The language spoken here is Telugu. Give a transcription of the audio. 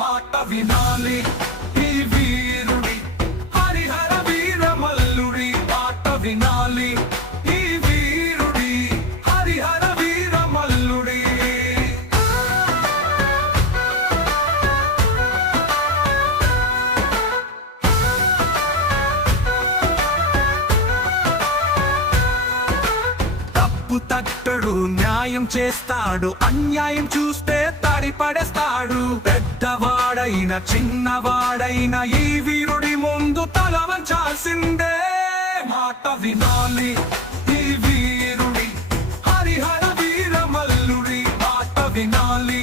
మాట వినాలి. ఈ వీరుడి హరిహర వీర మల్లుడి మాట వినాలి. తప్పు తట్టడు న్యాయం చేస్తాడు అన్యాయం చూస్తే తడిపడేస్తాడు పెద్దవాడైన చిన్నవాడైన ఈ వీరుడి ముందు తల వంచాల్సిందే. మాట వినాలి ఈ వీరుడి హరిహర వీర మల్లుడి మాట వినాలి